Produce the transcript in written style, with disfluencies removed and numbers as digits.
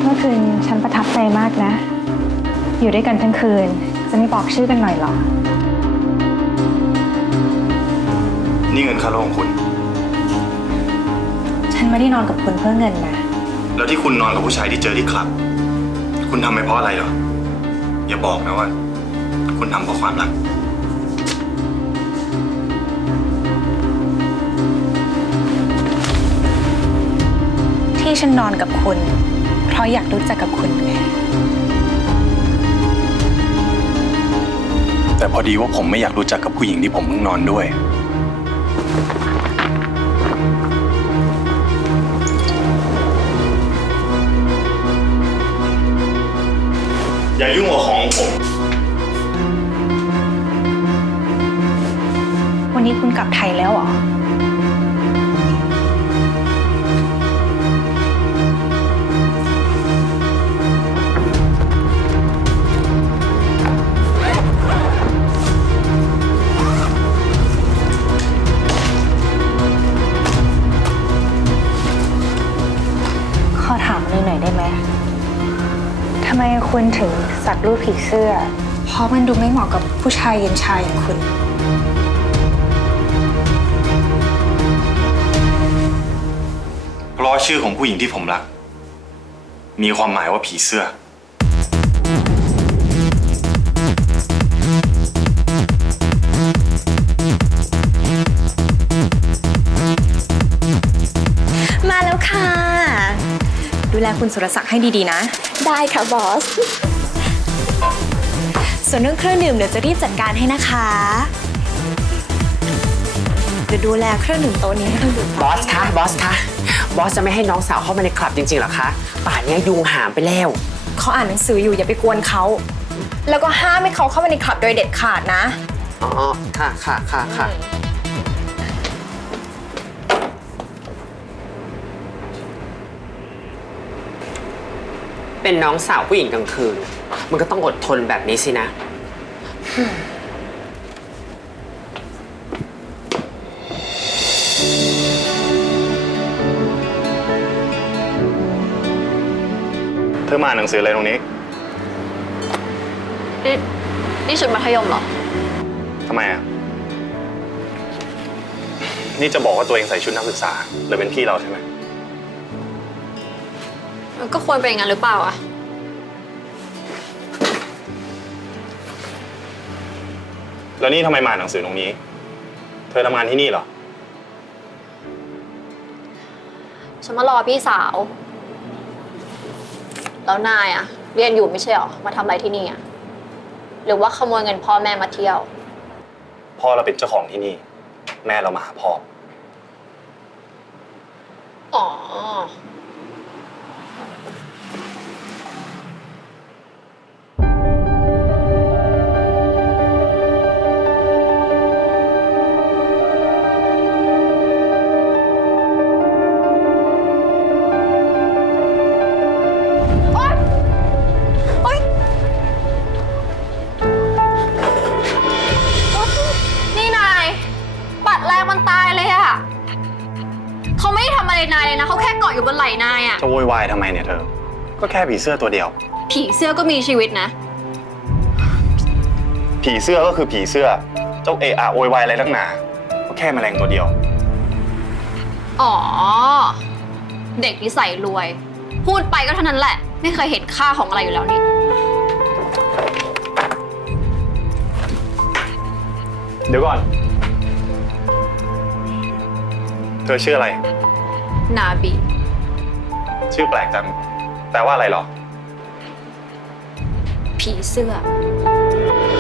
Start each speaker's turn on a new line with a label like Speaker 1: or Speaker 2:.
Speaker 1: มื่อคืนฉันประทับใจมากนะ อยู่ด้วยกันทั้งคืนจะไม่บอกชื่อกันหน่อยหรอ
Speaker 2: นี่เงินค่าเหล้าของคุณ
Speaker 1: ฉันไม่ได้นอนกับคุณเพื่อเงินนะ
Speaker 2: แล้วที่คุณนอนกับผู้ชายที่เจอที่คลับคุณทำไปเพราะอะไรเหรออย่าบอกนะว่าคุณทำเพราะความรัก
Speaker 1: ที่ฉันนอนกับคุณเพราะอยากรู้จักกับคุณไง
Speaker 2: แต่พอดีว่าผมไม่อยากรู้จักกับผู้หญิงที่ผมเพิ่งนอนด้วยอย่ายุ่งกับของผม
Speaker 1: วันนี้คุณกลับไทยแล้วเหรอขอถามหน่อยได้ไหมทำไมคุณถึงสักรูปผีเสื้อเพราะมันดูไม่เหมาะกับผู้ชายเย็นชายอย่างคุณ
Speaker 2: เพราะชื่อของผู้หญิงที่ผมรักมีความหมายว่าผีเสื้อ
Speaker 3: มาแล้วค่ะดูแลคุณสุรศักดิ์ให้ดีๆนะได้ค่ะบอสส่วนเรื่องเครื่องดื่มเดี๋ยวจะรีบจัดการให้นะคะเดี๋ยวดูแลเครื่องดื่มโต๊ะนี้ให้ต้องดื่ม
Speaker 4: บอสคะบอสคะบอสจะไม่ให้น้องสาวเข้ามาในคลับจริงๆหรอคะป่านนี้ยุงหามไปแล้ว
Speaker 3: เขาอ่านหนังสืออยู่อย่าไปกวนเขาแล้วก็ห้ามให้เขาเข้ามาในคลับโดยเด็ดขาดนะ
Speaker 4: อ๋อค่ะค่ะค่ะค่ะเป็นน้องสาวผู้หญิงกลางคืนมันก็ต้องอดทนแบบนี้สินะ
Speaker 2: เธอมาหนังสืออะไรตรงนี้
Speaker 5: นี่ชุดมัธยมเหรอ
Speaker 2: ทำไมอ่ะนี่จะบอกว่าตัวเองใส่ชุดนักศึกษาเลยเป็นพี่เราใช่ไหม
Speaker 5: ก็ควรเป็นอย่างนั้นหรือเปล่าอะ
Speaker 2: แล้วนี่ทำไมมาหนังสือตรงนี้เธอทำงานที่นี่เหรอ
Speaker 5: ฉันมารอพี่สาวแล้วนายอะเรียนอยู่ไม่ใช่หรอมาทำอะไรที่นี่อะหรือว่าขโมยเงินพ่อแม่มาเที่ยว
Speaker 2: พ่อเราเป็นเจ้าของที่นี่แม่เรามาหาพ่อ
Speaker 5: อ๋อเขาไม่ได้ทำอะไรนายเลยนะเขาแค่เกาะอยู่บนไหล่นายอะ
Speaker 2: จะโวยวายทำไมเนี่ยเธอก็แค่ผีเสื้อตัวเดียว
Speaker 5: ผีเสื้อก็มีชีวิตนะ
Speaker 2: ผีเสื้อก็คือผีเสื้อเจ้าเอะอะโวยวายอะไรนักหนาก็แค่แมลงตัวเดียว
Speaker 5: อ๋อเด็กนิสัยรวยพูดไปก็เท่านั้นแหละไม่เคยเห็นค่าของอะไรอยู่แล้วนี่
Speaker 2: เดี๋ยวก่อนเธอชื่ออะไร
Speaker 5: นาบี
Speaker 2: ชื่อแปลกจังแปลว่าอะไรหรอ
Speaker 5: ผีเสื้อ